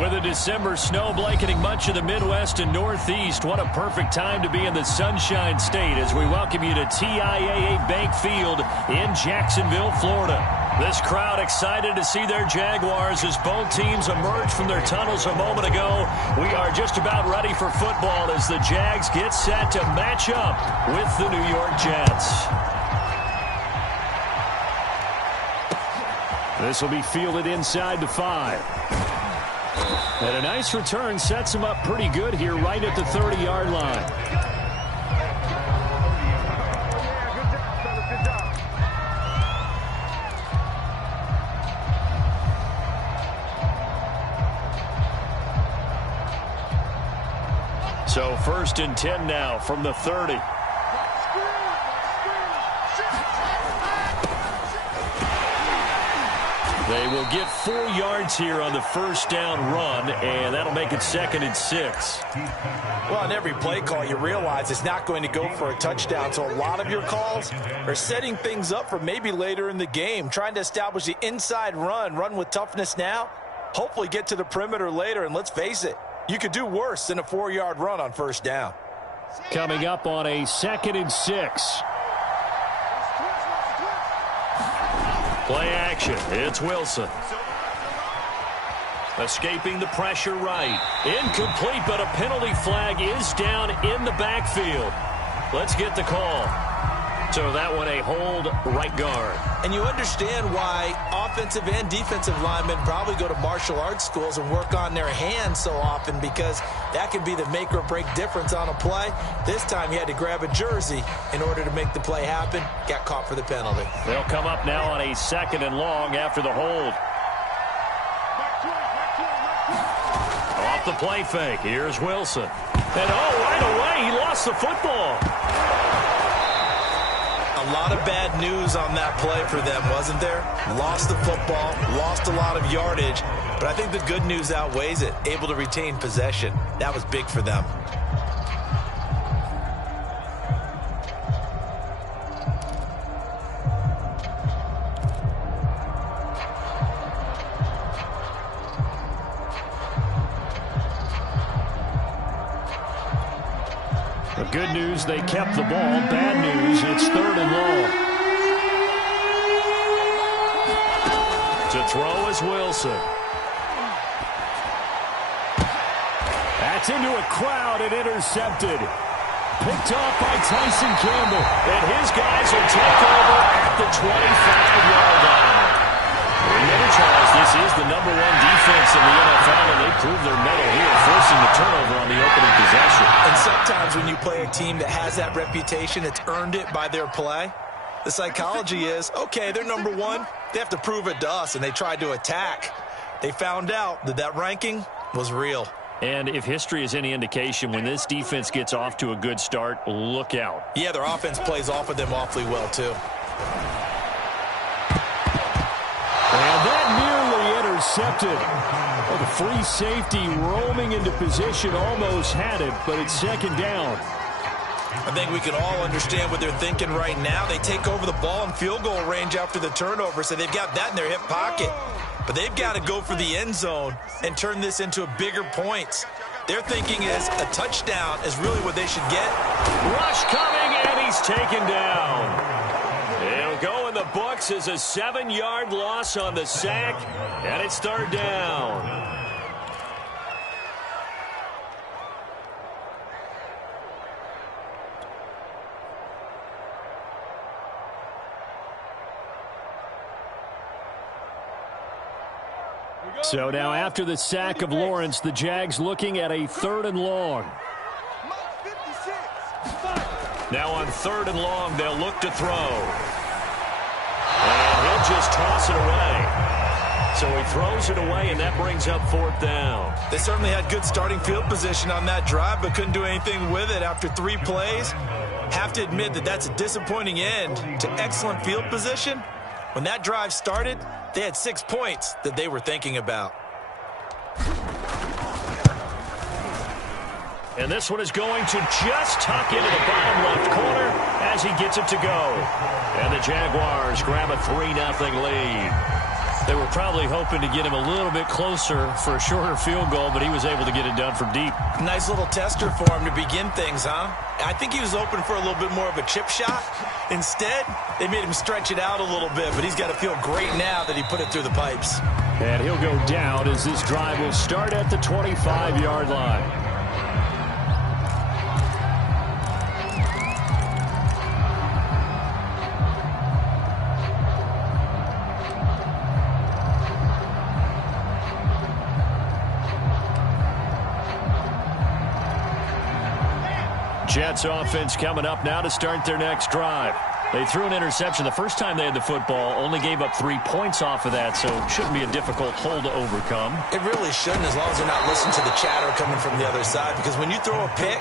With a December snow blanketing much of the Midwest and Northeast, what a perfect time to be in the Sunshine State as we welcome you to TIAA Bank Field in Jacksonville, Florida. This crowd excited to see their Jaguars as both teams emerge from their tunnels a moment ago. We are just about ready for football as the Jags get set to match up with the New York Jets. This will be fielded inside the 5. And a nice return sets him up pretty good here right at the 30-yard line. So 1st and 10 now from the 30. They will get 4 yards here on the first down run, and that'll make it 2nd and 6. Well, on every play call, you realize it's not going to go for a touchdown, so a lot of your calls are setting things up for maybe later in the game, trying to establish the inside run with toughness now, hopefully get to the perimeter later, and let's face it, you could do worse than a 4-yard run on first down. Coming up on a 2nd and 6. Play action. It's Wilson. Escaping the pressure right. Incomplete, but a penalty flag is down in the backfield. Let's get the call. So that one a hold right guard. And you understand why offensive and defensive linemen probably go to martial arts schools and work on their hands so often, because that can be the make or break difference on a play. This time he had to grab a jersey in order to make the play happen. Got caught for the penalty. They'll come up now on a 2nd and long after the hold. Off the play fake. Here's Wilson. And right away he lost the football. A lot of bad news on that play for them, wasn't there? Lost the football, lost a lot of yardage, but I think the good news outweighs it. Able to retain possession. That was big for them. The good news, they kept the ball. Bad news, it's 3rd and long. To throw is Wilson. That's into a crowd and intercepted. Picked off by Tyson Campbell. And his guys will take over at the 25-yard line. Remember, Charles, this is the #1 defense in the NFL, and they prove their mettle here, forcing the turnover on the opening possession. And sometimes when you play a team that has that reputation, it's earned it by their play. The psychology is, okay, they're #1. They have to prove it to us, and they tried to attack. They found out that that ranking was real. And if history is any indication, when this defense gets off to a good start, look out. Yeah, their offense plays off of them awfully well, too. And that nearly intercepted. Well, the free safety roaming into position almost had it, but it's 2nd down. I think we can all understand what they're thinking right now. They take over the ball in field goal range after the turnover, so they've got that in their hip pocket. But they've got to go for the end zone and turn this into a bigger points. Their thinking is a touchdown is really what they should get. Rush coming, and he's taken down. It'll go in the books as a 7-yard loss on the sack, and it's 3rd down. So now after the sack of Lawrence, the Jags looking at a 3rd and long. Now on 3rd and long, they'll look to throw. And he'll just toss it away. So he throws it away, and that brings up 4th down. They certainly had good starting field position on that drive, but couldn't do anything with it after 3 plays. Have to admit that that's a disappointing end to excellent field position. When that drive started, they had 6 points that they were thinking about. And this one is going to just tuck into the bottom left corner as he gets it to go. And the Jaguars grab a 3-0 lead. They were probably hoping to get him a little bit closer for a shorter field goal, but he was able to get it done from deep. Nice little tester for him to begin things, huh? I think he was open for a little bit more of a chip shot. Instead, they made him stretch it out a little bit, but he's got to feel great now that he put it through the pipes. And he'll go down as this drive will start at the 25-yard line. Jets offense coming up now to start their next drive. They threw an interception the first time they had the football, only gave up 3 points off of that, so it shouldn't be a difficult hole to overcome. It really shouldn't, as long as they're not listening to the chatter coming from the other side, because when you throw a pick,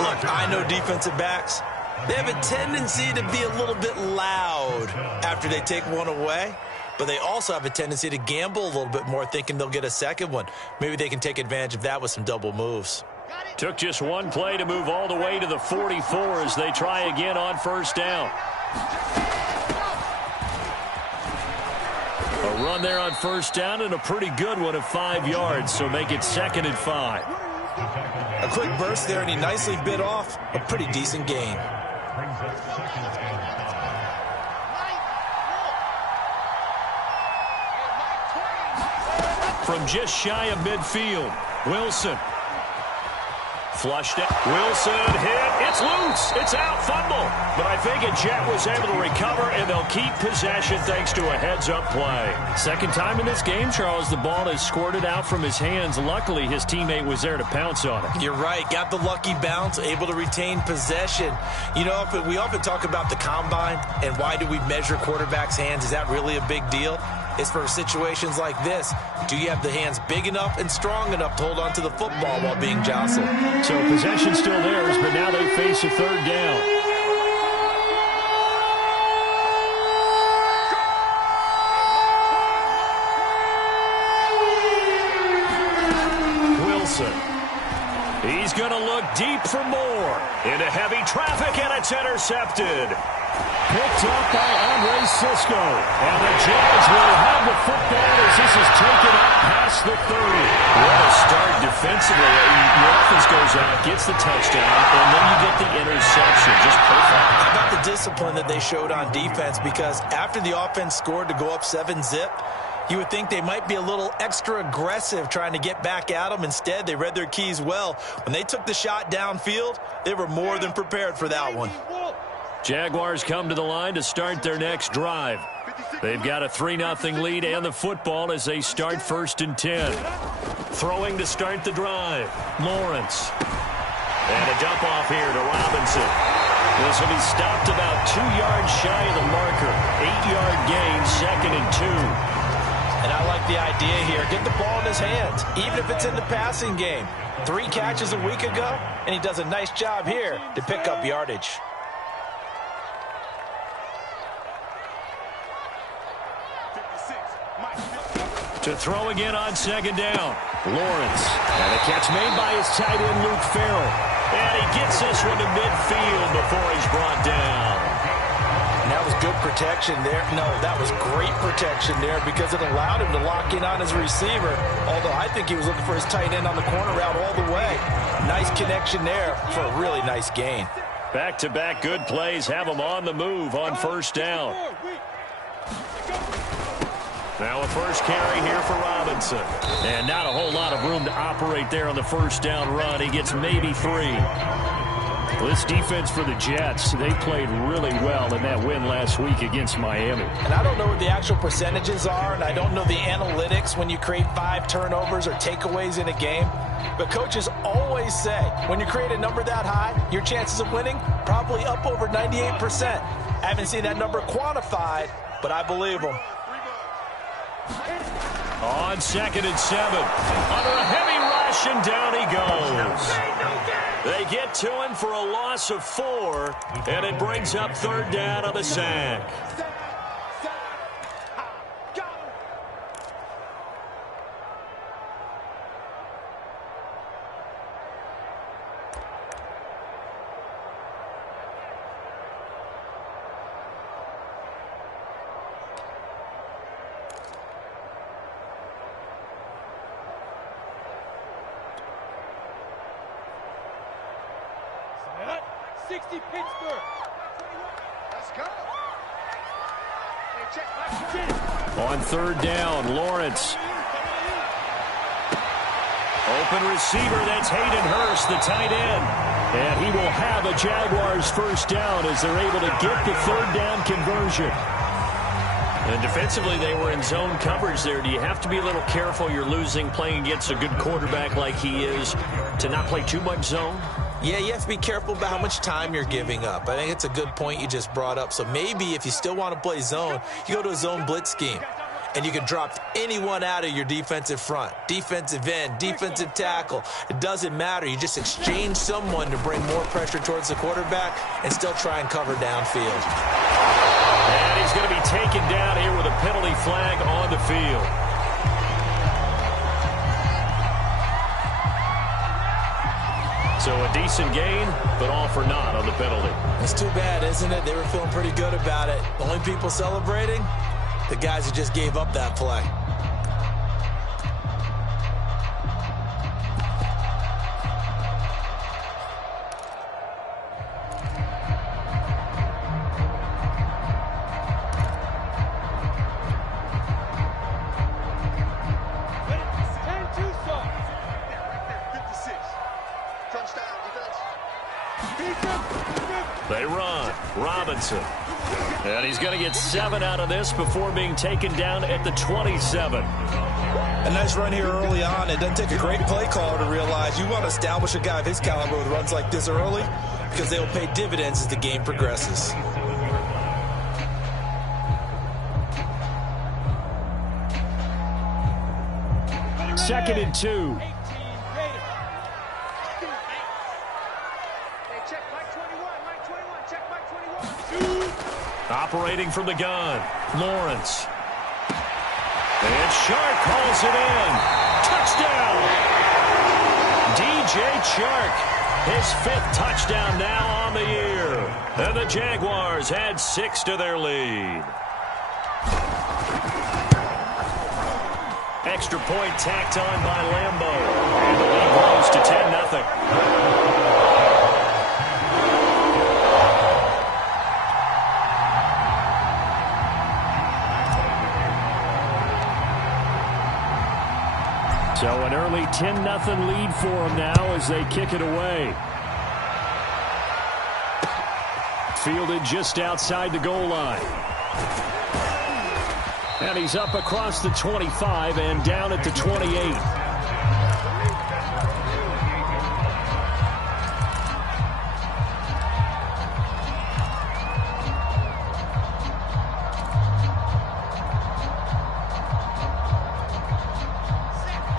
look, I know defensive backs, they have a tendency to be a little bit loud after they take one away, but they also have a tendency to gamble a little bit more, thinking they'll get a second one. Maybe they can take advantage of that with some double moves. Took just one play to move all the way to the 44 as they try again on first down. A run there on first down and a pretty good one of 5 yards, so make it 2nd and 5. A quick burst there, and he nicely bit off a pretty decent gain. From just shy of midfield, Wilson. Flushed it. Wilson hit. It's loose. It's out. Fumble. But I think a Jet was able to recover, and they'll keep possession thanks to a heads-up play. Second time in this game, Charles, the ball has squirted out from his hands. Luckily, his teammate was there to pounce on it. You're right. Got the lucky bounce, able to retain possession. You know, we often talk about the combine and why do we measure quarterbacks' hands. Is that really a big deal? It's for situations like this. Do you have the hands big enough and strong enough to hold on to the football while being jostled? So possession still theirs, but now they face a third down. Wilson. He's going to look deep for more. Into heavy traffic, and it's intercepted. Picked up by Andre Cisco. And the Jazz will have the football as this is taken up past the 30. What a start defensively. Your offense goes out, gets the touchdown, and then you get the interception. Just perfect. How about the discipline that they showed on defense? Because after the offense scored to go up 7-zip, you would think they might be a little extra aggressive trying to get back at them. Instead, they read their keys well. When they took the shot downfield, they were more than prepared for that one. Jaguars come to the line to start their next drive. They've got a 3-0 lead and the football as they start 1st and 10. Throwing to start the drive, Lawrence. And a dump off here to Robinson. This will be stopped about 2 yards shy of the marker. 8-yard gain, 2nd and 2. And I like the idea here. Get the ball in his hands, even if it's in the passing game. 3 catches a week ago, and he does a nice job here to pick up yardage. To throw again on 2nd down. Lawrence. And a catch made by his tight end, Luke Farrell. And he gets this one to midfield before he's brought down. And that was good protection there. No, that was great protection there because it allowed him to lock in on his receiver. Although I think he was looking for his tight end on the corner route all the way. Nice connection there for a really nice gain. Back-to-back good plays have him on the move on 1st down. Now a first carry here for Robinson. And not a whole lot of room to operate there on the 1st down run. He gets maybe 3. This defense for the Jets, they played really well in that win last week against Miami. And I don't know what the actual percentages are, and I don't know the analytics when you create 5 turnovers or takeaways in a game. But coaches always say, when you create a number that high, your chances of winning probably up over 98%. I haven't seen that number quantified, but I believe them. On 2nd and 7. Under a heavy rush, and down he goes. They get to him for a loss of 4, and it brings up 3rd down on the sack. On third down, Lawrence. Open receiver, that's Hayden Hurst, the tight end. And he will have a Jaguars first down as they're able to get the third down conversion. And defensively, they were in zone coverage there. Do you have to be a little careful? You're losing playing against a good quarterback like he is to not play too much zone? Yeah, you have to be careful about how much time you're giving up. I think it's a good point you just brought up. So maybe if you still want to play zone, you go to a zone blitz scheme. And you can drop anyone out of your defensive front. Defensive end, defensive tackle. It doesn't matter. You just exchange someone to bring more pressure towards the quarterback and still try and cover downfield. And he's going to be taken down here with a penalty flag on the field. So a decent gain, but all for naught on the penalty. It's too bad, isn't it? They were feeling pretty good about it. The only people celebrating? The guys who just gave up that play. They run. Robinson. And he's going to get 7 out of this before being taken down at the 27. A nice run here early on. It doesn't take a great play caller to realize you want to establish a guy of his caliber with runs like this early because they will pay dividends as the game progresses. Second and 2. Operating from the gun, Lawrence. And Chark calls it in. Touchdown! DJ Chark, his 5th touchdown now on the year. And the Jaguars add 6 to their lead. Extra point tacked on by Lambo. And the lead grows to 10-0. So an early 10-0 lead for them now as they kick it away. Fielded just outside the goal line. And he's up across the 25 and down at the 28.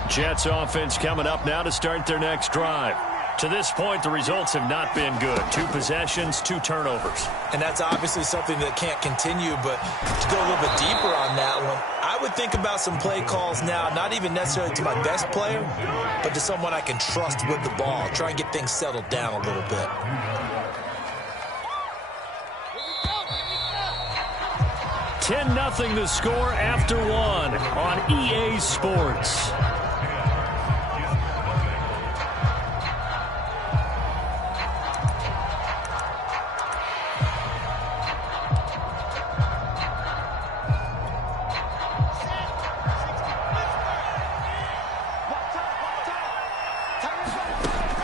Jets offense coming up now to start their next drive. To this point, the results have not been good. 2 possessions, 2 turnovers. And that's obviously something that can't continue, but to go a little bit deeper on that one, I would think about some play calls now, not even necessarily to my best player, but to someone I can trust with the ball. Try and get things settled down a little bit. $10-0 the score after 1 on EA Sports.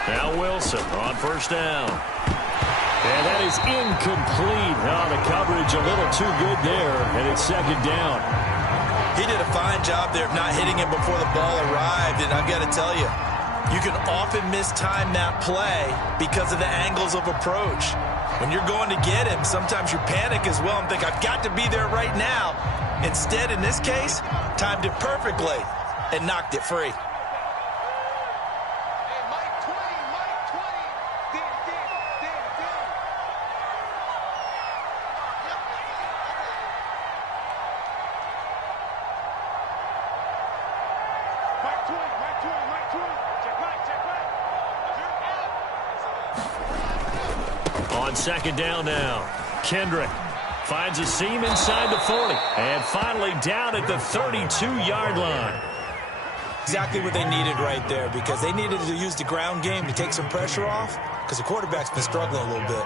Now Wilson on first down. And that is incomplete. Oh, the coverage a little too good there, and it's second down. He did a fine job there of not hitting him before the ball arrived, and I've got to tell you, you can often mistime that play because of the angles of approach. When you're going to get him, sometimes you panic as well and think, I've got to be there right now. Instead, in this case, timed it perfectly and knocked it free. On second down now, Kendrick finds a seam inside the 40. And finally down at the 32-yard line. Exactly what they needed right there, because they needed to use the ground game to take some pressure off, because the quarterback's been struggling a little bit.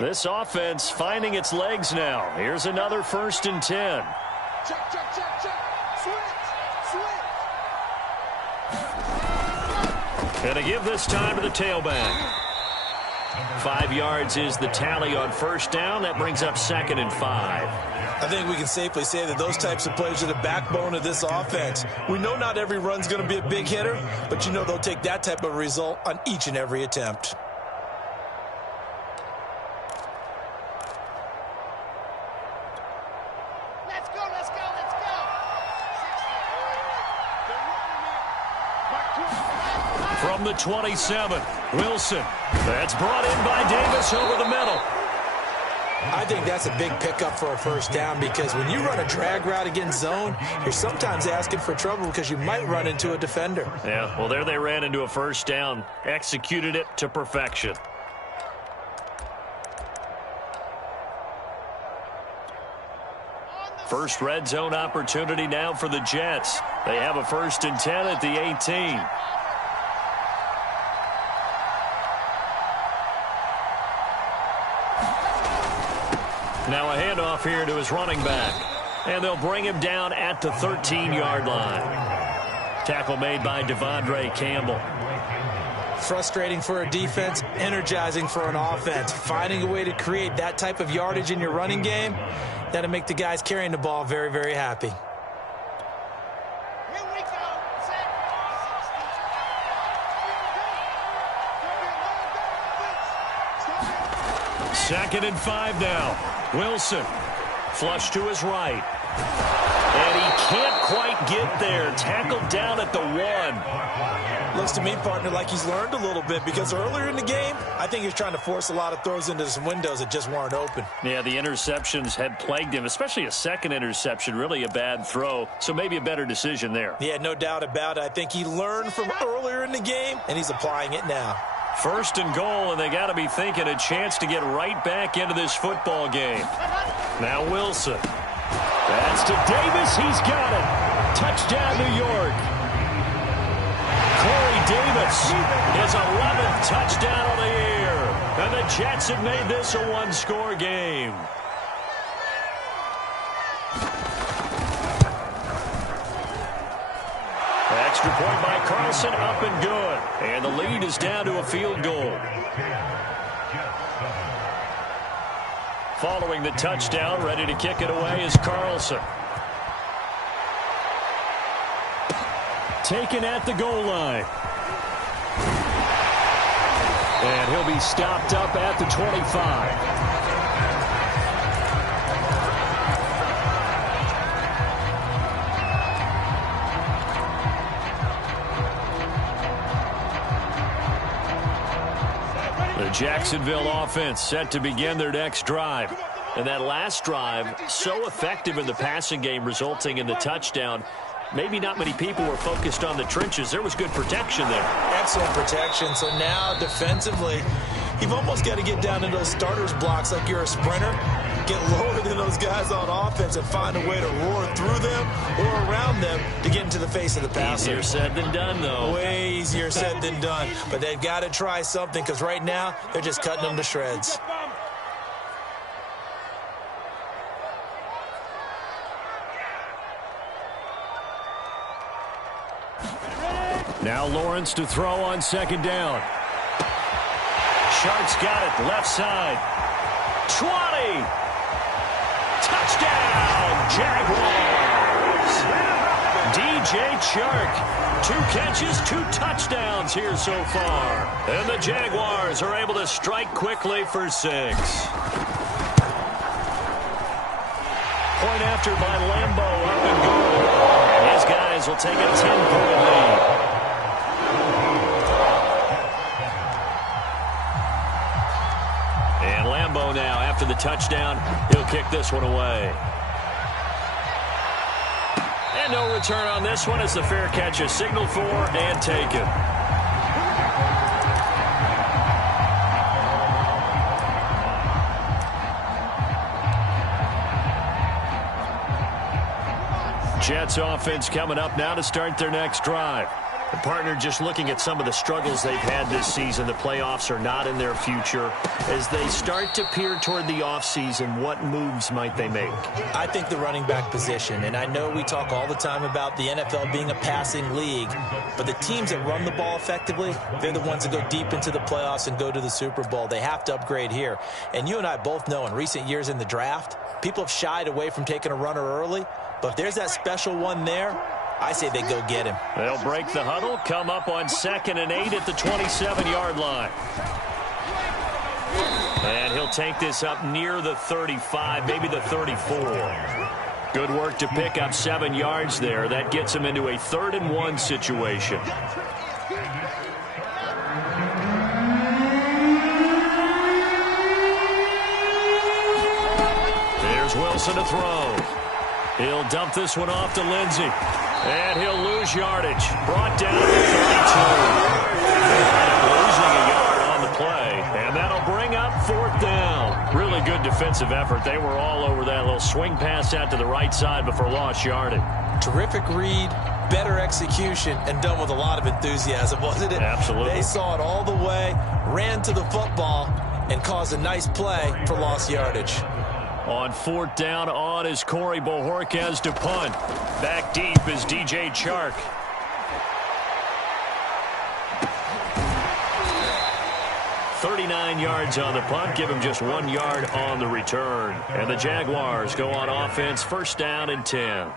This offense finding its legs now. Here's another 1st and 10. Check, check, check, check. Switch. And to give this time to the tailback. 5 yards is the tally on 1st down. That brings up 2nd and 5. I think we can safely say that those types of plays are the backbone of this offense. We know not every run's going to be a big hitter, but you know they'll take that type of result on each and every attempt. Let's go, let's go, let's go. From the 27, Wilson. That's brought in by Davis over the middle. I think that's a big pickup for a 1st down because when you run a drag route against zone, you're sometimes asking for trouble because you might run into a defender. Yeah, well, there they ran into a 1st down. Executed it to perfection. First red zone opportunity now for the Jets. They have a 1st and 10 at the 18. Now a handoff here to his running back. And they'll bring him down at the 13-yard line. Tackle made by Devondre Campbell. Frustrating for a defense, energizing for an offense. Finding a way to create that type of yardage in your running game, that'll make the guys carrying the ball very, very happy. Here we go. Set. 2nd and 5 now. Wilson, flush to his right. And he can't quite get there. Tackled down at the 1. Looks to me, partner, like he's learned a little bit because earlier in the game, I think he was trying to force a lot of throws into some windows that just weren't open. Yeah, the interceptions had plagued him, especially a 2nd interception, really a bad throw. So maybe a better decision there. Yeah, no doubt about it. I think he learned from earlier in the game, and he's applying it now. 1st and goal, and they got to be thinking a chance to get right back into this football game. Now Wilson. That's to Davis. He's got it. Touchdown, New York. Corey Davis, his 11th touchdown of the year. And the Jets have made this a 1-score game. Extra point by Carlson, up and good. And the lead is down to a field goal. Following the touchdown, ready to kick it away is Carlson. Taken at the goal line. And he'll be stopped up at the 25. The Jacksonville offense set to begin their next drive. And that last drive, so effective in the passing game, resulting in the touchdown. Maybe not many people were focused on the trenches. There was good protection there. Excellent protection. So now, defensively, you've almost got to get down into those starters blocks like you're a sprinter. Get lower than those guys on offense and find a way to roar through them or around them to get into the face of the passer. Easier said than done, though. Way easier said than done. But they've got to try something because right now they're just cutting them to shreds. Now Lawrence to throw on 2nd down. Shark's got it, left side. 20. Touchdown, Jaguars. DJ Chark. 2 catches, 2 touchdowns here so far. And the Jaguars are able to strike quickly for 6. Point after by Lambo, up and good. And his guys will take a 10-point lead. And Lambo now, after the touchdown, he'll kick this one away. And no return on this one as the fair catch is signaled for and taken. Jets offense coming up now to start their next drive. Partner, just looking at some of the struggles they've had this season, the playoffs are not in their future. As they start to peer toward the offseason, what moves might they make? I think the running back position, and I know we talk all the time about the NFL being a passing league, but the teams that run the ball effectively, they're the ones that go deep into the playoffs and go to the Super Bowl. They have to upgrade here. And you and I both know in recent years in the draft, people have shied away from taking a runner early, but if there's that special one there, I say they go get him. They'll break the huddle, come up on 2nd and 8 at the 27-yard line. And he'll take this up near the 35, maybe the 34. Good work to pick up 7 yards there. That gets him into a 3rd and 1 situation. There's Wilson to throw. He'll dump this one off to Lindsey. And he'll lose yardage. Brought down to the 32. Losing a yard on the play. And that'll bring up 4th down. Really good defensive effort. They were all over that little swing pass out to the right side before lost yardage. Terrific read, better execution, and done with a lot of enthusiasm, wasn't it? Absolutely. They saw it all the way, ran to the football, and caused a nice play for lost yardage. On 4th down, on is Corey Bojorquez to punt. Back deep is DJ Chark. "39 yards on the punt, give him just 1 yard on the return. And the Jaguars go on offense, 1st down and 10.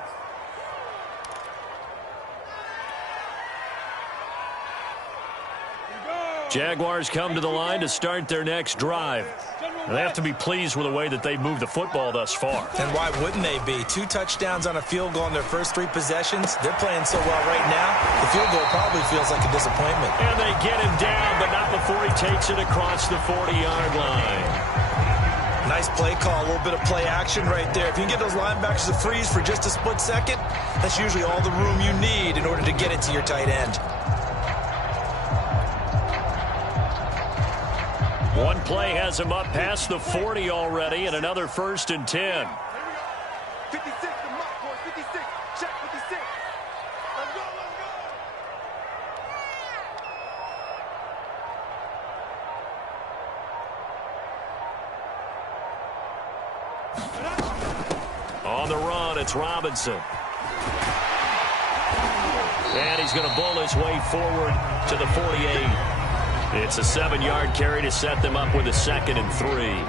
Jaguars come to the line to start their next drive. And they have to be pleased with the way that they've moved the football thus far. And why wouldn't they be? 2 touchdowns on a field goal in their first 3 possessions. They're playing so well right now, the field goal probably feels like a disappointment. And they get him down, but not before he takes it across the 40-yard line. Nice play call, a little bit of play action right there. If you can get those linebackers to freeze for just a split second, that's usually all the room you need in order to get it to your tight end. One play has him up past the 40 already, and another 1st and 10. 56, the mark, boys. 56. Check 56. Let's go, let's go. On the run, it's Robinson. And he's going to bull his way forward to the 48. It's a 7-yard carry to set them up with a 2nd and 3.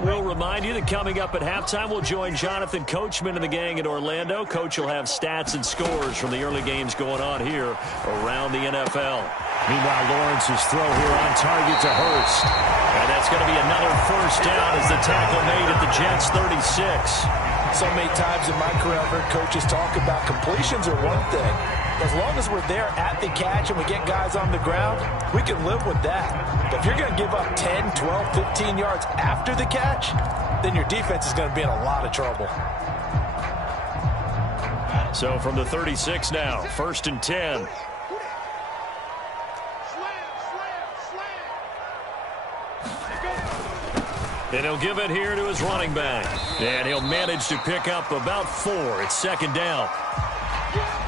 We'll remind you that coming up at halftime, we'll join Jonathan Coachman and the gang in Orlando. Coach will have stats and scores from the early games going on here around the NFL. Meanwhile, Lawrence's throw here on target to Hurst. And that's going to be another 1st down as the tackle made at the Jets' 36. So many times in my career, I've heard coaches talk about completions are one thing. As long as we're there at the catch and we get guys on the ground, we can live with that. But if you're going to give up 10, 12, 15 yards after the catch, then your defense is going to be in a lot of trouble. So from the 36 now, 1st and 10. And he'll give it here to his running back. And he'll manage to pick up about 4. It's 2nd down.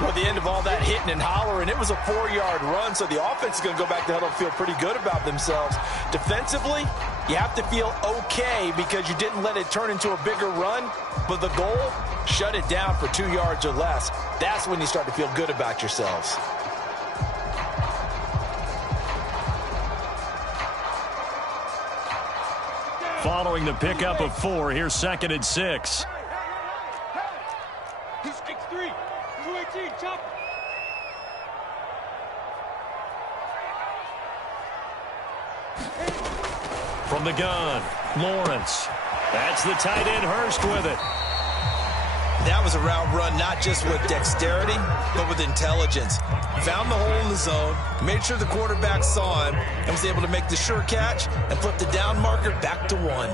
Well, at the end of all that hitting and hollering, it was a 4-yard run, so the offense is going to go back to huddle and feel pretty good about themselves. Defensively, you have to feel okay because you didn't let it turn into a bigger run, but the goal, shut it down for 2 yards or less. That's when you start to feel good about yourselves. Following the pickup of 4, here's 2nd and 6. He's 6'3", 218, chop. From the gun, Lawrence. That's the tight end, Hurst with it. That was a route run not just with dexterity, but with intelligence. Found the hole in the zone, made sure the quarterback saw him, and was able to make the sure catch and flip the down marker back to 1.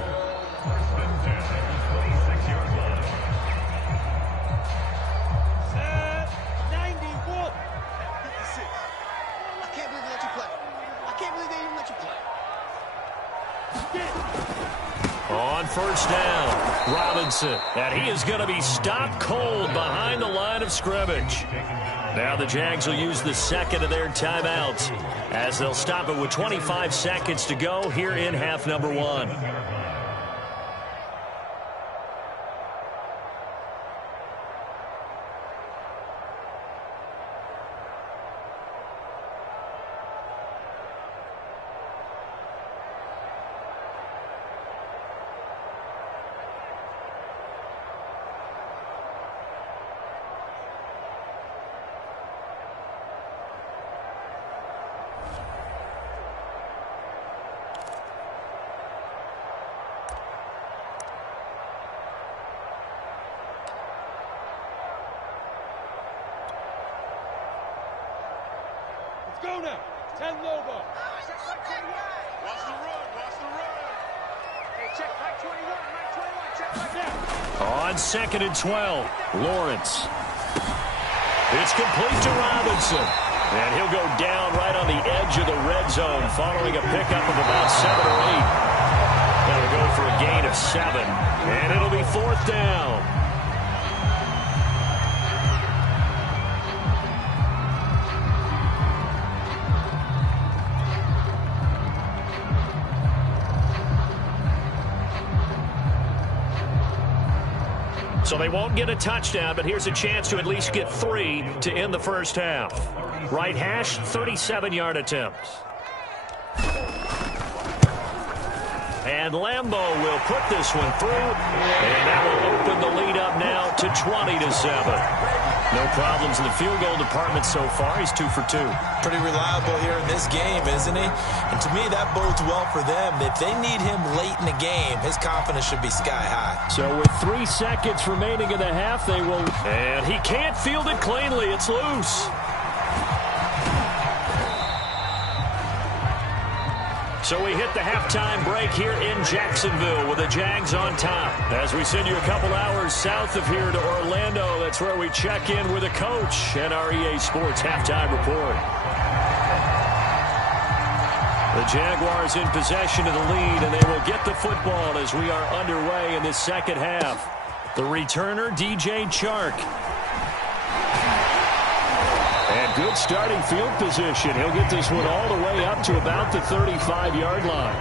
On first down, Robinson. And he is going to be stopped cold behind the line of scrimmage. Now the Jags will use the second of their timeouts as they'll stop it with 25 seconds to go here in half number one. Go now. 10 Lobo. Check like 21. Watch the run. Watch the run. Hey, check like 21. Like 21. Check like that. On second and 12, Lawrence. It's complete to Robinson. And he'll go down right on the edge of the red zone following a pickup of about 7 or 8. That'll go for a gain of 7. And it'll be fourth down. So they won't get a touchdown, but here's a chance to at least get 3 to end the first half. Right hash, 37-yard attempt. And Lambeau will put this one through, and that will open the lead up now to 20-7. No problems in the field goal department so far. He's 2 for 2. Pretty reliable here in this game, isn't he? And to me, that bodes well for them. If they need him late in the game, his confidence should be sky high. So with 3 seconds remaining in the half, they will... And he can't field it cleanly. It's loose. So we hit the halftime break here in Jacksonville with the Jags on top. As we send you a couple hours south of here to Orlando, that's where we check in with the coach and our EA Sports halftime report. The Jaguars in possession of the lead, and they will get the football as we are underway in this second half. The returner, DJ Chark. And good starting field position. He'll get this one all the way up to about the 35-yard line.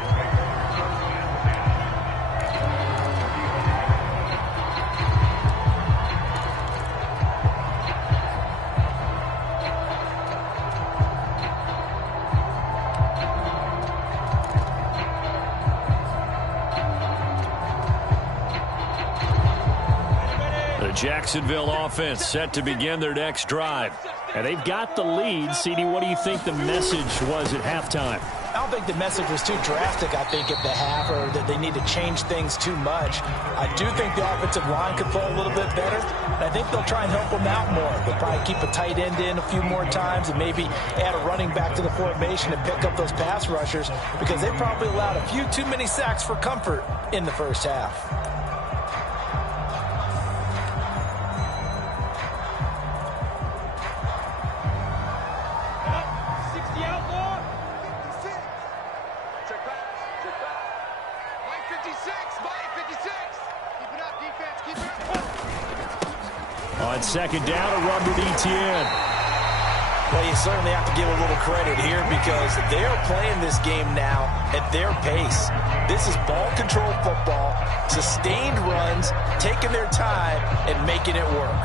The Jacksonville offense set to begin their next drive. And they've got the lead. CD, what do you think the message was at halftime? I don't think the message was too drastic, I think, at the half, or that they need to change things too much. I do think the offensive line could play a little bit better, and I think they'll try and help them out more. They'll probably keep a tight end in a few more times and maybe add a running back to the formation and pick up those pass rushers, because they probably allowed a few too many sacks for comfort in the first half. On second down, a run with Etienne. Well, you certainly have to give a little credit here because they're playing this game now at their pace. This is ball control football, sustained runs, taking their time and making it work.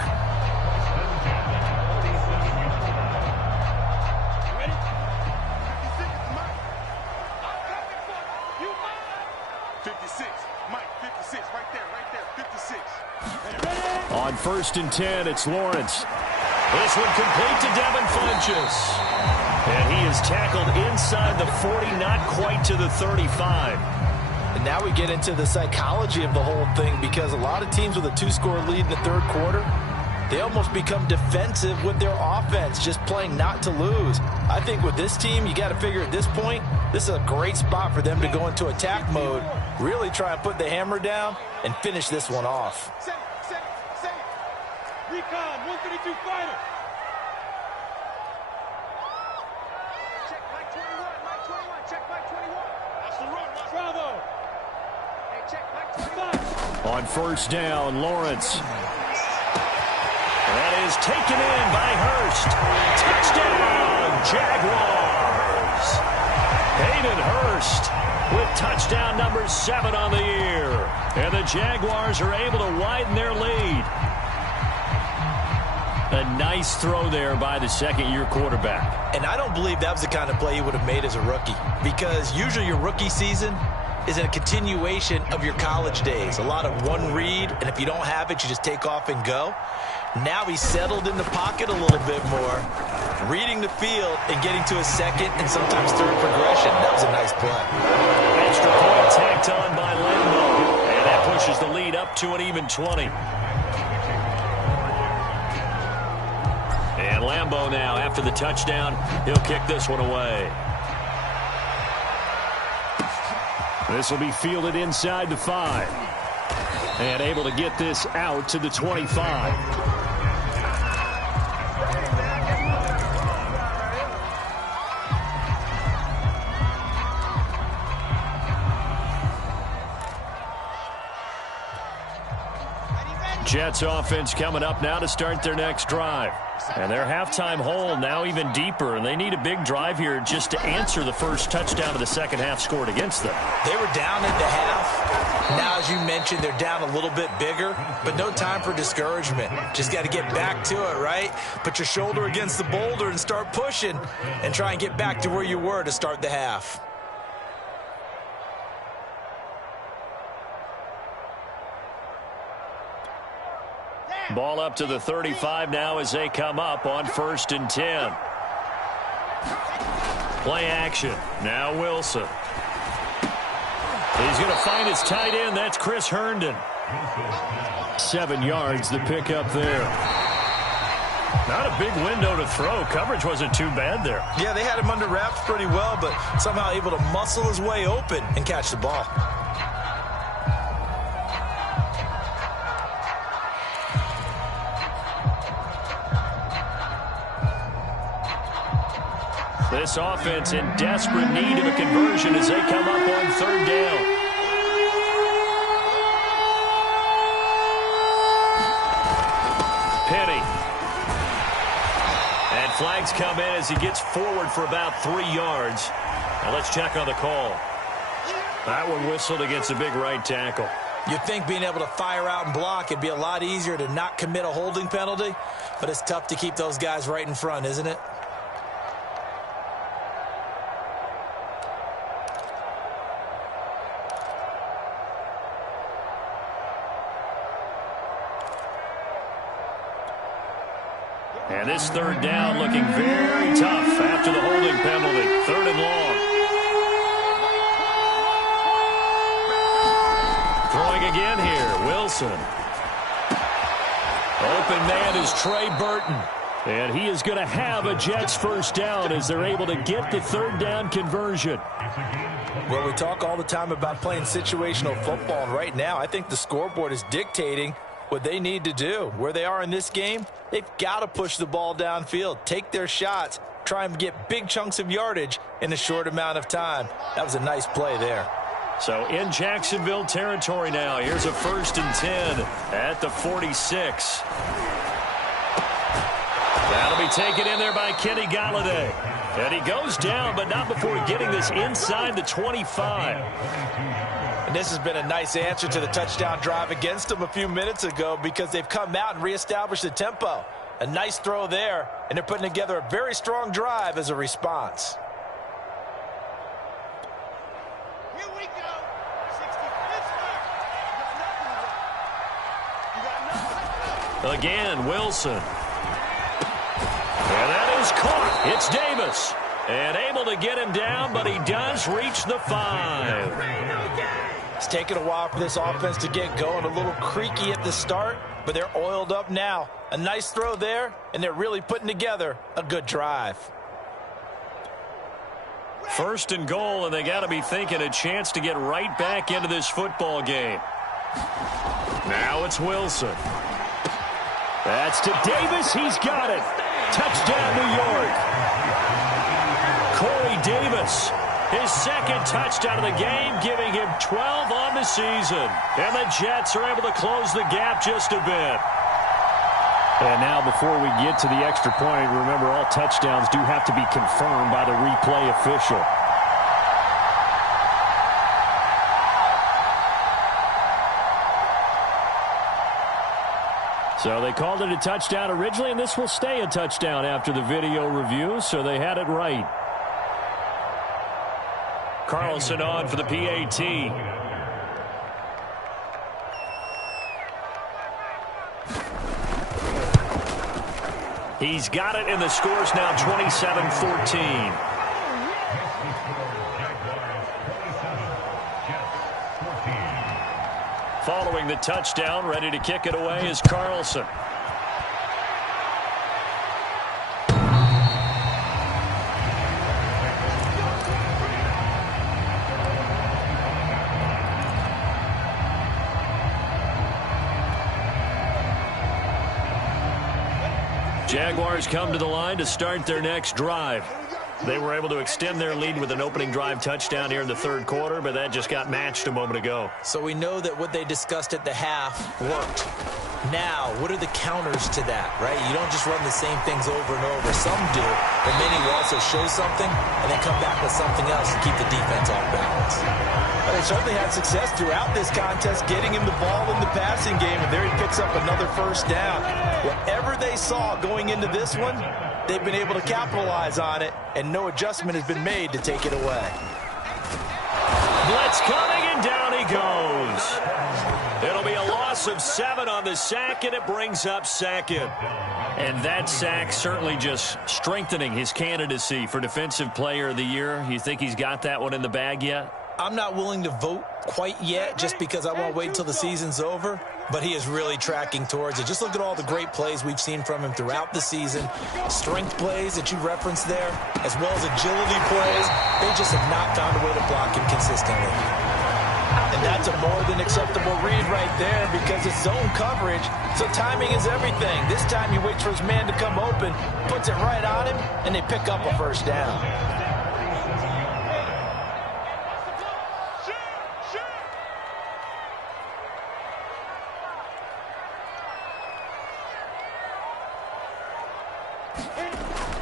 Ready? 56, Mike, 56, right there, 56. On first and 10, it's Lawrence. This one complete to Devin Funchess. And he is tackled inside the 40, not quite to the 35. And now we get into the psychology of the whole thing, because a lot of teams with a 2-score lead in the third quarter, they almost become defensive with their offense, just playing not to lose. I think with this team, you got to figure at this point, this is a great spot for them to go into attack mode, really try and put the hammer down and finish this one off. Recon, 132 fighter. Check Mike 21, check Mike 21. Watch the run, watch Bravo. On first down, Lawrence. That is taken in by Hurst. Touchdown, Jaguars. Hayden Hurst with touchdown number 7 on the year. And the Jaguars are able to widen their lead. A nice throw there by the second-year quarterback. And I don't believe that was the kind of play he would have made as a rookie, because usually your rookie season is a continuation of your college days. A lot of one read, and if you don't have it, you just take off and go. Now he's settled in the pocket a little bit more, reading the field and getting to a second and sometimes third progression. That was a nice play. Extra point tacked on by Lambo, and that pushes the lead up to an even 20. And Lambo now, after the touchdown, he'll kick this one away. This will be fielded inside the 5. And able to get this out to the 25. Jets offense coming up now to start their next drive. And their halftime hole now even deeper, and they need a big drive here just to answer the first touchdown of the second half scored against them. They were down at the half. Now, as you mentioned, they're down a little bit bigger, but no time for discouragement. Just got to get back to it, right? Put your shoulder against the boulder and start pushing and try and get back to where you were to start the half. Ball up to the 35 now as they come up on 1st and 10. Play action. Now Wilson. He's going to find his tight end. That's Chris Herndon. 7 yards the pickup there. Not a big window to throw. Coverage wasn't too bad there. Yeah, they had him under wraps pretty well, but somehow able to muscle his way open and catch the ball. This offense in desperate need of a conversion as they come up on 3rd down. Penny. And flags come in as he gets forward for about 3 yards. Now let's check on the call. That one whistled against a big right tackle. You'd think being able to fire out and block it'd be a lot easier to not commit a holding penalty, but it's tough to keep those guys right in front, isn't it? And this 3rd down looking very tough after the holding penalty. 3rd and long. Throwing again here, Wilson. Open man is Trey Burton. And he is going to have a Jets 1st down as they're able to get the 3rd down conversion. Well, we talk all the time about playing situational football, and right now I think the scoreboard is dictating what they need to do. Where they are in this game, they've got to push the ball downfield, take their shots, try and get big chunks of yardage in a short amount of time. That was a nice play there. So in Jacksonville territory now, here's a 1st and 10 at the 46. That'll be taken in there by Kenny Golladay. And he goes down, but not before getting this inside the 25. And this has been a nice answer to the touchdown drive against them a few minutes ago, because they've come out and reestablished the tempo. A nice throw there, and they're putting together a very strong drive as a response. Here we go. 60. Again, Wilson. And that is caught. It's Davis. And able to get him down, but he does reach the 5. It's taken a while for this offense to get going. A little creaky at the start, but they're oiled up now. A nice throw there, and they're really putting together a good drive. 1st and goal, and they got to be thinking a chance to get right back into this football game. Now it's Wilson. That's to Davis. He's got it. Touchdown, New York. Corey Davis His second touchdown of the game, giving him 12 on the season. And the Jets are able to close the gap just a bit. And now before we get to the extra point, remember all touchdowns do have to be confirmed by the replay official. So they called it a touchdown originally, and this will stay a touchdown after the video review, so they had it right. Carlson on for the PAT. He's got it, and the score's now 27-14. Following the touchdown, ready to kick it away is Carlson. Jaguars come to the line to start their next drive. They were able to extend their lead with an opening drive touchdown here in the third quarter, but that just got matched a moment ago. So we know that what they discussed at the half worked. Now, what are the counters to that, right? You don't just run the same things over and over. Some do, but many will also show something and then come back with something else to keep the defense off balance. Well, they certainly had success throughout this contest, getting him the ball in the passing game, and there he picks up another first down. Whatever they saw going into this one, they've been able to capitalize on it, and no adjustment has been made to take it away. Blitz coming, and down he goes. It'll be a loss of 7 on the sack, and it brings up second. And that sack certainly just strengthening his candidacy for Defensive Player of the Year. You think he's got that one in the bag yet? I'm not willing to vote quite yet just because I want to wait until the season's over, but he is really tracking towards it. Just look at all the great plays we've seen from him throughout the season. Strength plays that you referenced there, as well as agility plays. They just have not found a way to block him consistently. And that's a more than acceptable read right there because it's zone coverage, so timing is everything. This time he waits for his man to come open, puts it right on him, and they pick up a first down.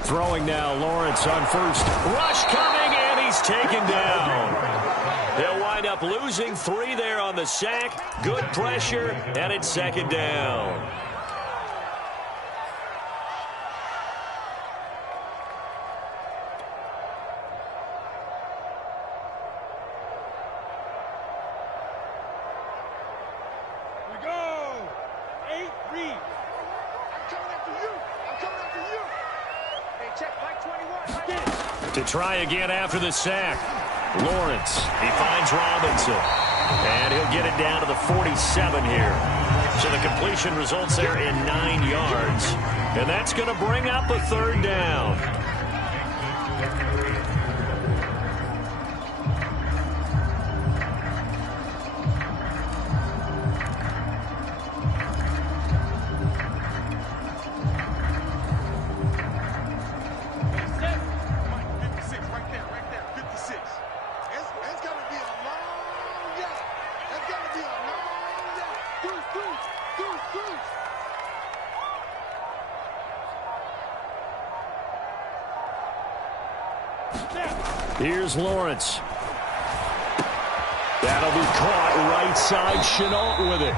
Throwing now, Lawrence on first. Rush coming, and he's taken down. They'll wind up losing 3 there on the sack. Good pressure, and it's second down. We go. 8 read. I'm coming after you. I'm coming after you. Hey, check Mike 21. Mike. To try again after the sack. Lawrence, he finds Robinson, and he'll get it down to the 47 here. So the completion results there in 9 yards, and that's going to bring up a third down. Here's Lawrence. That'll be caught right side. Chenault with it.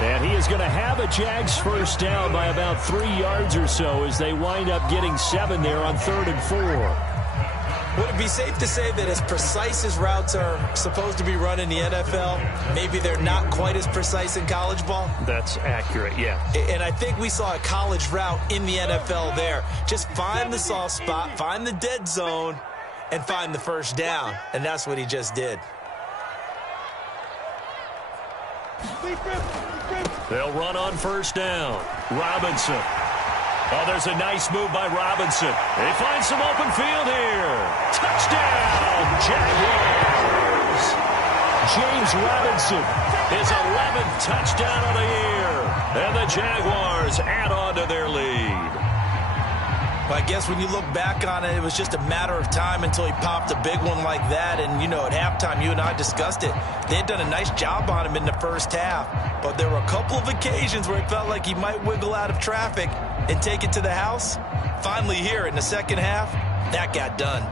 And he is going to have a Jags first down by about 3 yards or so as they wind up getting 7 there on 3rd and 4. Would it be safe to say that as precise as routes are supposed to be run in the NFL, maybe they're not quite as precise in college ball? That's accurate, yeah. And I think we saw a college route in the NFL there. Just find the soft spot, find the dead zone, and find the first down. And that's what he just did. They'll run on first down. Robinson. Oh, there's a nice move by Robinson. They find some open field here. Touchdown, Jaguars. James Robinson, his 11th touchdown of the year. And the Jaguars add on to their lead. Well, I guess when you look back on it, it was just a matter of time until he popped a big one like that. And, you know, at halftime, you and I discussed it. They had done a nice job on him in the first half. But there were a couple of occasions where it felt like he might wiggle out of traffic and take it to the house. Finally here in the second half, that got done.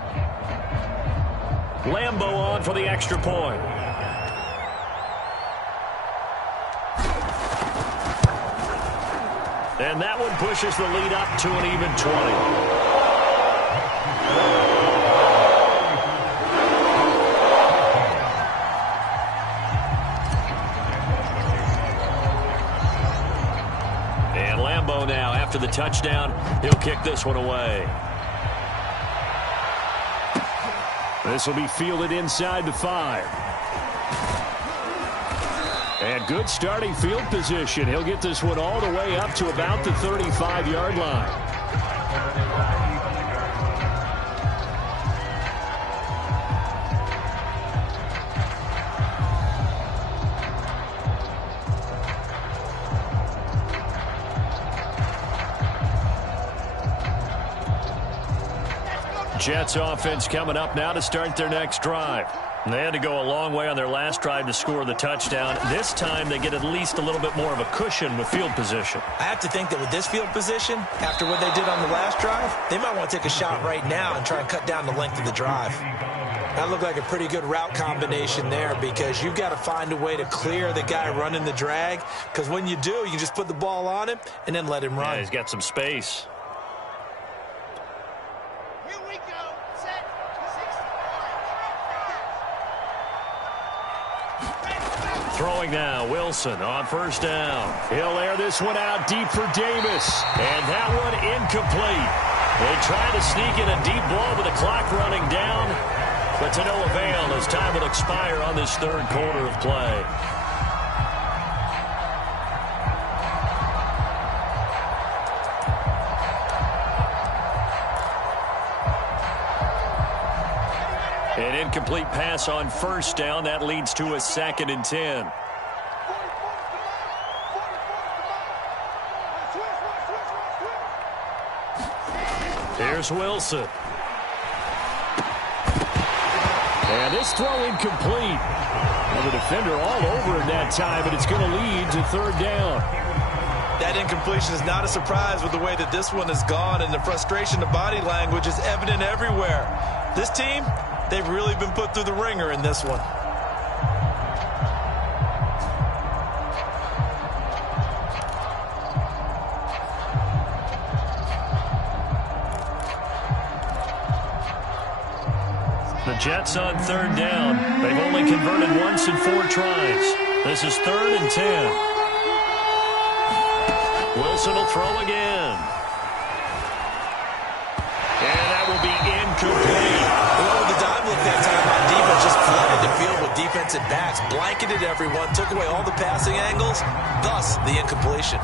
Lambo on for the extra point. And that one pushes the lead up to an even 20. And Lambo now, after the touchdown, he'll kick this one away. This will be fielded inside the 5. And good starting field position. He'll get this one all the way up to about the 35-yard line. Jets offense coming up now to start their next drive. They had to go a long way on their last drive to score the touchdown. This time they get at least a little bit more of a cushion with field position. I have to think that with this field position, after what they did on the last drive, they might want to take a shot right now and try and cut down the length of the drive. That looked like a pretty good route combination there because you've got to find a way to clear the guy running the drag, because when you do, you just put the ball on him and then let him run. Yeah, he's got some space. Throwing now, Wilson on first down. He'll air this one out deep for Davis. And that one incomplete. They try to sneak in a deep ball with the clock running down, but to no avail as time will expire on this third quarter of play. An incomplete pass on first down. That leads to a 2nd and 10. Here's Wilson. And this throw incomplete. Well, the defender all over it that time, but it's going to lead to 3rd down. That incompletion is not a surprise with the way that this one has gone, and the frustration, the body language is evident everywhere. This team, they've really been put through the ringer in this one. The Jets on 3rd down. They've only converted once in 4 tries. This is 3rd and 10. Wilson will throw again. And that will be incomplete. Well, the dime look that time on defense just flooded the field with defensive backs, blanketed everyone, took away all the passing angles, thus the incompletion.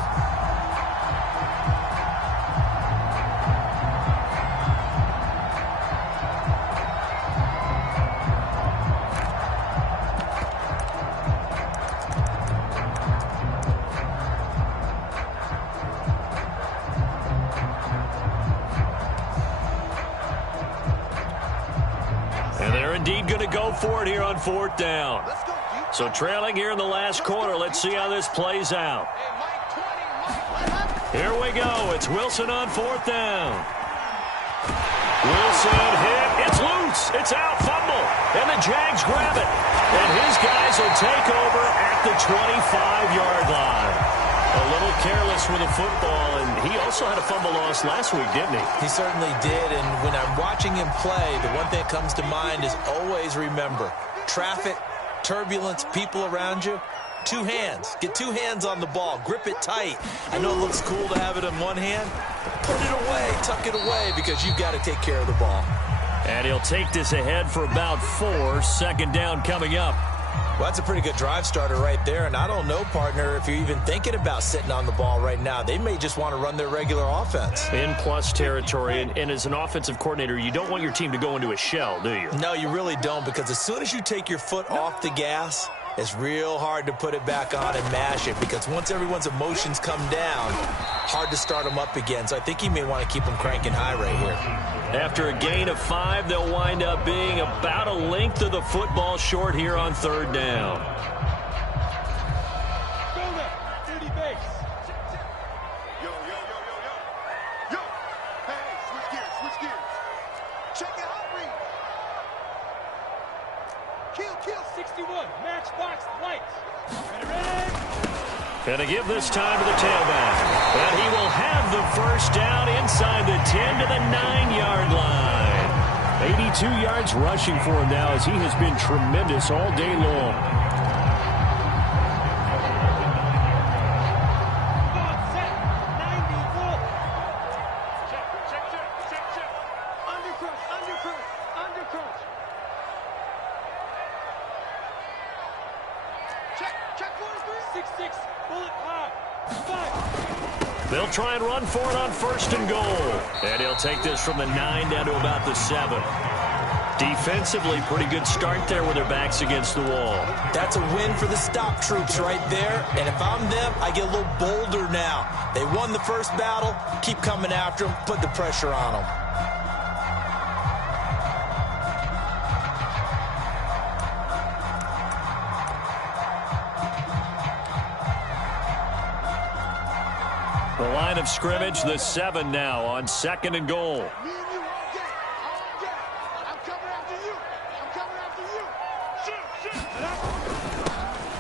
For it here on 4th down. So trailing here in the last quarter. Let's see how this plays out. Here we go. It's Wilson on 4th down. Wilson hit. It's loose. It's out. Fumble. And the Jags grab it. And his guys will take over at the 25-yard line. A little careless with the football, and he also had a fumble loss last week, didn't he? He certainly did, and when I'm watching him play, the one thing that comes to mind is always remember, traffic, turbulence, people around you, 2 hands. Get 2 hands on the ball. Grip it tight. I know it looks cool to have it in one hand, but put it away, tuck it away, because you've got to take care of the ball. And he'll take this ahead for about 4. 2nd down coming up. Well, that's a pretty good drive starter right there, and I don't know, partner, if you're even thinking about sitting on the ball right now. They may just want to run their regular offense. In plus territory, and as an offensive coordinator, you don't want your team to go into a shell, do you? No, you really don't, because as soon as you take your foot off the gas, It's real hard to put it back on and mash it because once everyone's emotions come down, hard to start them up again. So I think he may want to keep them cranking high right here. After a gain of 5, they'll wind up being about a length of the football short here on 3rd down. Go there, dirty base. Yo. Hey, switch gears. Check it out, read. Kill. 61, matchbox lights. Ready? Gonna give this time to the tailback. And he will have the first down inside the 10 to the 9-yard line. 82 yards rushing for him now as he has been tremendous all day long. Set, 90 roll. Check. Undercrush. Check 43. 6-6, bullet high. 5. They'll try and run for it on 1st and goal. And he'll take this from the 9 down to about the 7. Defensively, pretty good start there with their backs against the wall. That's a win for the stop troops right there. And if I'm them, I get a little bolder now. They won the first battle. Keep coming after them. Put the pressure on them. The line of scrimmage, the 7 now on 2nd and goal. Me and you all day. I'm coming after you. Shoot.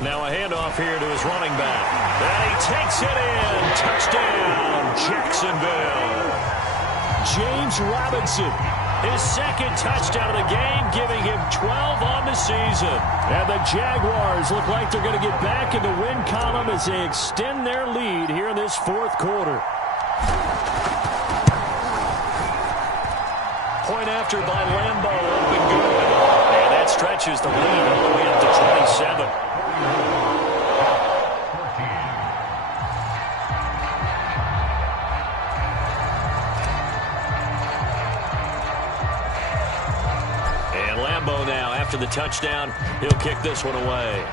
Now a handoff here to his running back. And he takes it in. Touchdown, Jacksonville. James Robinson, his 2nd touchdown of the game, giving him 12 on the season. And the Jaguars look like they're going to get back in the win column as they extend their lead here in this 4th quarter. Point after by Lambeau, up and good. And that stretches the lead all the way up to 27. Now, after the touchdown, he'll kick this one away.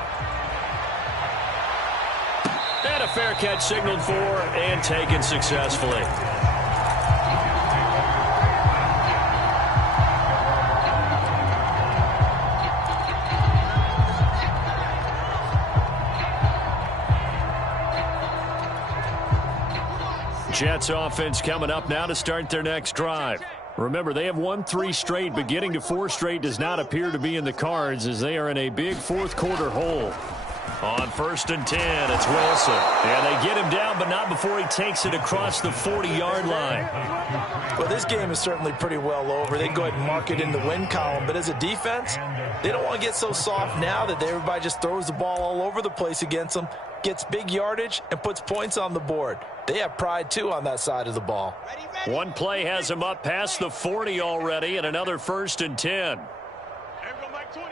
And a fair catch signaled for and taken successfully. Jets offense coming up now to start their next drive. Remember, they have won 3 straight, but getting to 4 straight does not appear to be in the cards as they are in a big 4th quarter hole. On 1st and 10, it's Wilson. And they get him down, but not before he takes it across the 40-yard line. Well, this game is certainly pretty well over. They can go ahead and mark it in the win column. But as a defense, they don't want to get so soft now that everybody just throws the ball all over the place against them, gets big yardage, and puts points on the board. They have pride, too, on that side of the ball. One play has him up past the 40 already, and another 1st and 10. Mike 20.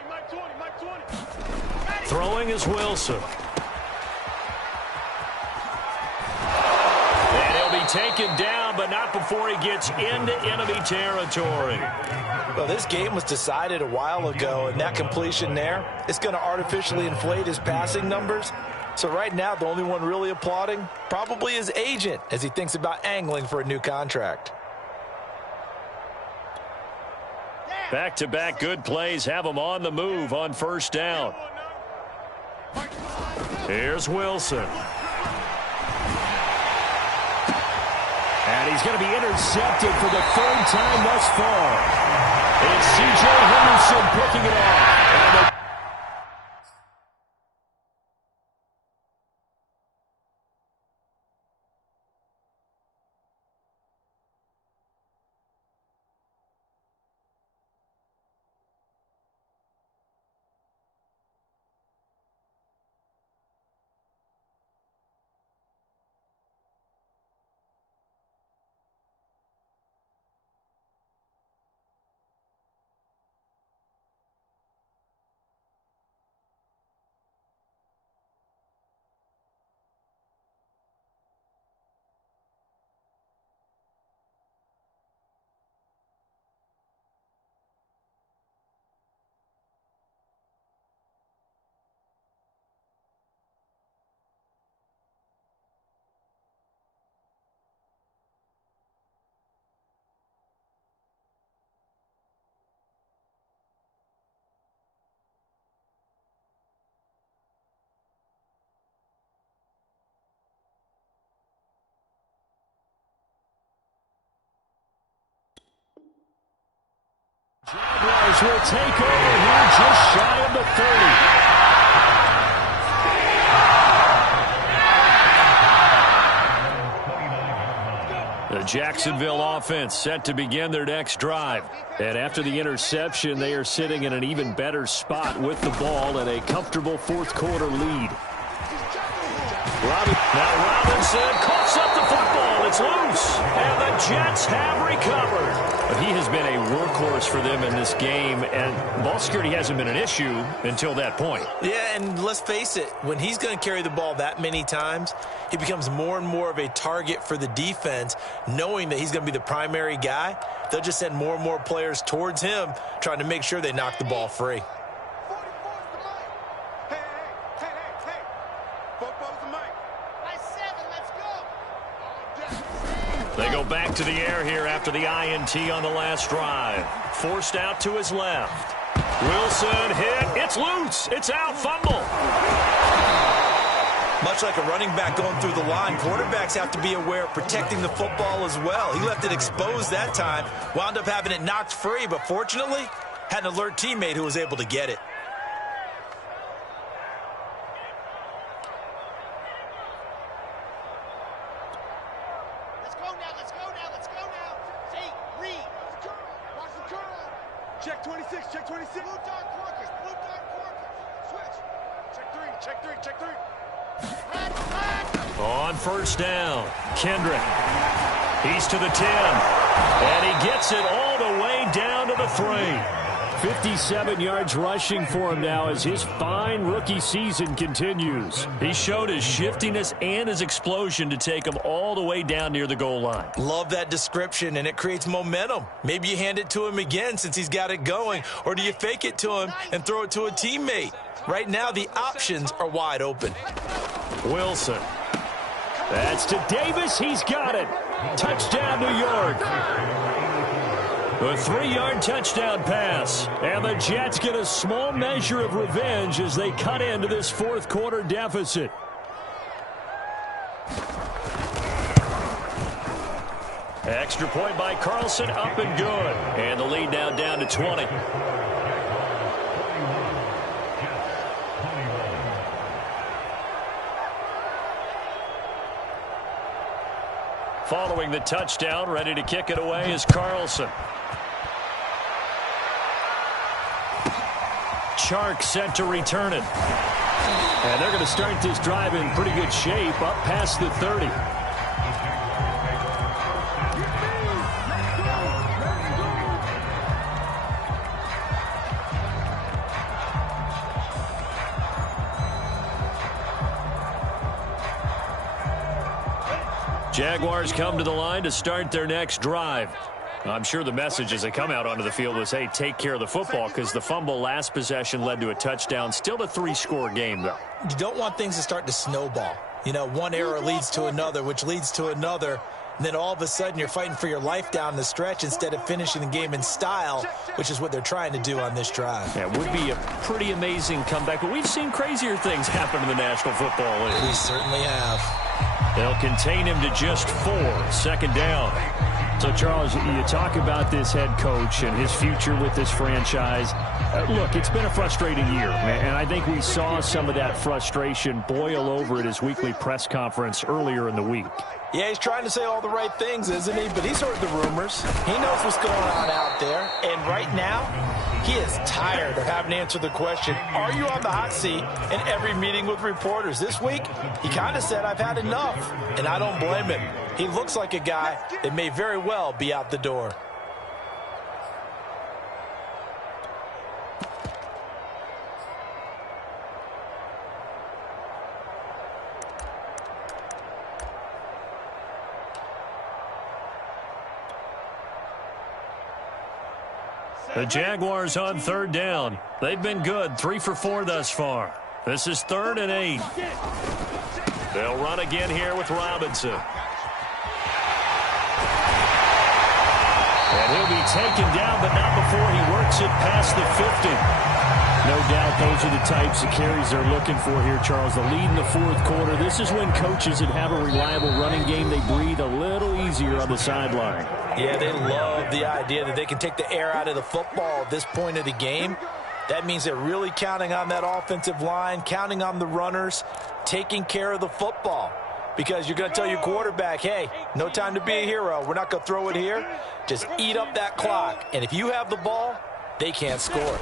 Throwing is Wilson. And he'll be taken down, but not before he gets into enemy territory. Well, this game was decided a while ago, and that completion there, it's going to artificially inflate his passing numbers. So right now, the only one really applauding probably his agent as he thinks about angling for a new contract. Back-to-back good plays have him on the move on 1st down. Here's Wilson. And he's going to be intercepted for the 3rd time thus far. It's C.J. Henderson picking it off. And the Jaguars will take over here just shy of the 30. The Jacksonville offense set to begin their next drive. And after the interception, they are sitting in an even better spot with the ball and a comfortable fourth quarter lead. Now Robinson coughs up the football. It's loose. And the Jets have recovered. He has been a workhorse for them in this game, and ball security hasn't been an issue until that point. Yeah, and let's face it, when he's going to carry the ball that many times, he becomes more and more of a target for the defense, knowing that he's going to be the primary guy. They'll just send more and more players towards him, trying to make sure they knock the ball free. They go back to the air here after the INT on the last drive. Forced out to his left. Wilson hit. It's loose. It's out. Fumble. Much like a running back going through the line, quarterbacks have to be aware of protecting the football as well. He left it exposed that time, wound up having it knocked free, but fortunately, had an alert teammate who was able to get it. Check 26, check 26. Blue dark corkers, blue dark corkers. Switch. Check 3, check 3, check 3. On first down, Kendrick. He's to the 10. And he gets it all the way down to the 3. 57 yards rushing for him now as his fine rookie season continues. He showed his shiftiness and his explosion to take him all the way down near the goal line. Love that description, and it creates momentum. Maybe you hand it to him again since he's got it going, or do you fake it to him and throw it to a teammate? Right now, the options are wide open. Wilson. That's to Davis. He's got it. Touchdown, New York. A 3-yard touchdown pass. And the Jets get a small measure of revenge as they cut into this fourth quarter deficit. Extra point by Carlson, up and good. And the lead now down to 20. Following the touchdown, ready to kick it away is Carlson. Chark set to return it. And they're going to start this drive in pretty good shape, up past the 30. Jaguars come to the line to start their next drive. I'm sure the message as they come out onto the field was, hey, take care of the football, because the fumble last possession led to a touchdown. Still a 3-score game, though. You don't want things to start to snowball. You know, one error leads to another, which leads to another. And then all of a sudden you're fighting for your life down the stretch instead of finishing the game in style, which is what they're trying to do on this drive. Yeah, it would be a pretty amazing comeback, but we've seen crazier things happen in the National Football League. We certainly have. They'll contain him to just 4. Second down. So, Charles, you talk about this head coach and his future with this franchise. Look, it's been a frustrating year, and I think we saw some of that frustration boil over at his weekly press conference earlier in the week. Yeah, he's trying to say all the right things, isn't he? But he's heard the rumors. He knows what's going on out there. And right now, he is tired of having to answer the question, are you on the hot seat, in every meeting with reporters. This week, he kind of said, I've had enough. And I don't blame him. He looks like a guy that may very well be out the door. The Jaguars on third down. They've been good, 3 for 4 thus far. This is 3rd and 8. They'll run again here with Robinson. And he'll be taken down, but not before he works it past the 50. No doubt those are the types of carries they're looking for here, Charles. The lead in the fourth quarter. This is when coaches that have a reliable running game, they breathe a little easier on the sideline. Yeah, they love the idea that they can take the air out of the football at this point of the game. That means they're really counting on that offensive line, counting on the runners, taking care of the football. Because you're going to tell your quarterback, hey, no time to be a hero. We're not going to throw it here. Just eat up that clock. And if you have the ball, they can't score.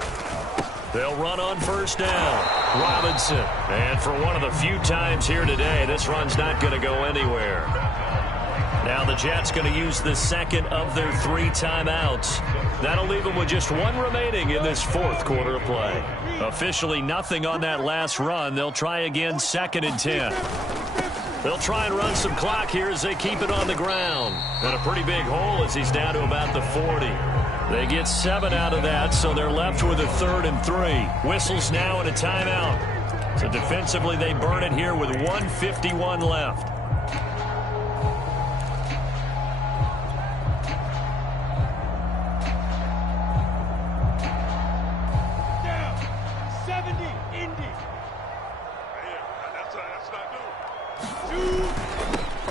They'll run on first down. Robinson. And for one of the few times here today, this run's not going to go anywhere. Now the Jets going to use the second of their 3 timeouts. That'll leave them with just 1 remaining in this fourth quarter of play. Officially nothing on that last run. They'll try again, 2nd and 10. They'll try and run some clock here as they keep it on the ground. And a pretty big hole as he's down to about the 40. They get 7 out of that, so they're left with a 3rd and 3. Whistles now and a timeout. So defensively they burn it here with 1:51 left.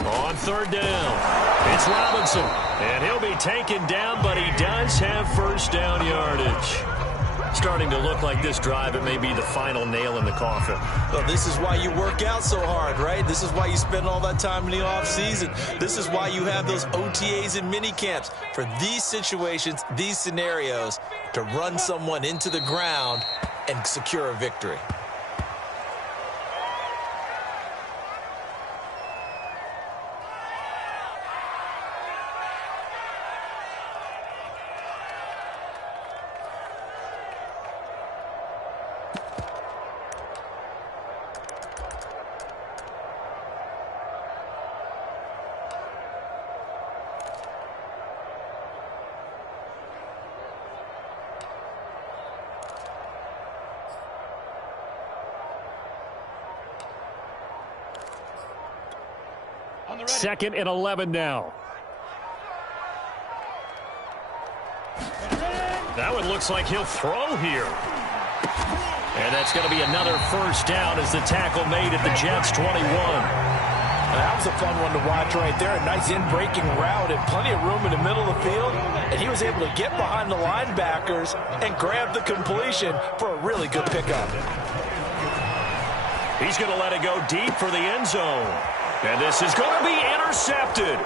On 3rd down, it's Robinson, and he'll be taken down, but he does have first down yardage. Starting to look like this drive, it may be the final nail in the coffin. Well, this is why you work out so hard, right? This is why you spend all that time in the offseason. This is why you have those OTAs and mini camps for these situations, these scenarios, to run someone into the ground and secure a victory. Second and 11 now. That one looks like he'll throw here. And that's going to be another first down as the tackle made at the Jets' 21. That was a fun one to watch right there. A nice in-breaking route and plenty of room in the middle of the field. And he was able to get behind the linebackers and grab the completion for a really good pickup. He's going to let it go deep for the end zone. And this is going to be intercepted.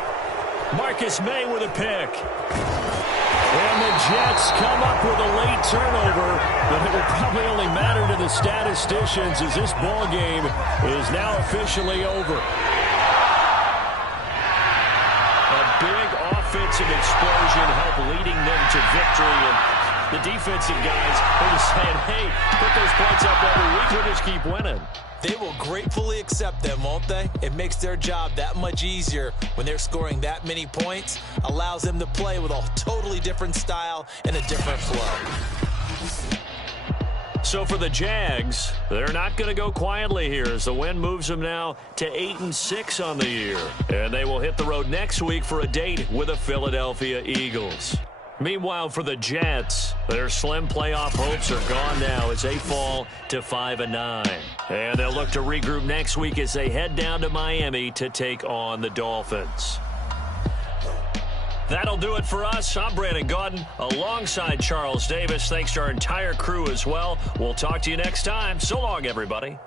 Marcus May with a pick. And the Jets come up with a late turnover, but it will probably only matter to the statisticians as this ball game is now officially over. A big offensive explosion helped leading them to victory, and the defensive guys are just saying, hey, put those points up every week, we'll just keep winning. They will gratefully accept them, won't they? It makes their job that much easier when they're scoring that many points. Allows them to play with a totally different style and a different flow. So for the Jags, they're not going to go quietly here as the win moves them now to 8-6 on the year. And they will hit the road next week for a date with the Philadelphia Eagles. Meanwhile, for the Jets, their slim playoff hopes are gone now as they fall to 5-9. And they'll look to regroup next week as they head down to Miami to take on the Dolphins. That'll do it for us. I'm Brandon Gaudin alongside Charles Davis. Thanks to our entire crew as well. We'll talk to you next time. So long, everybody.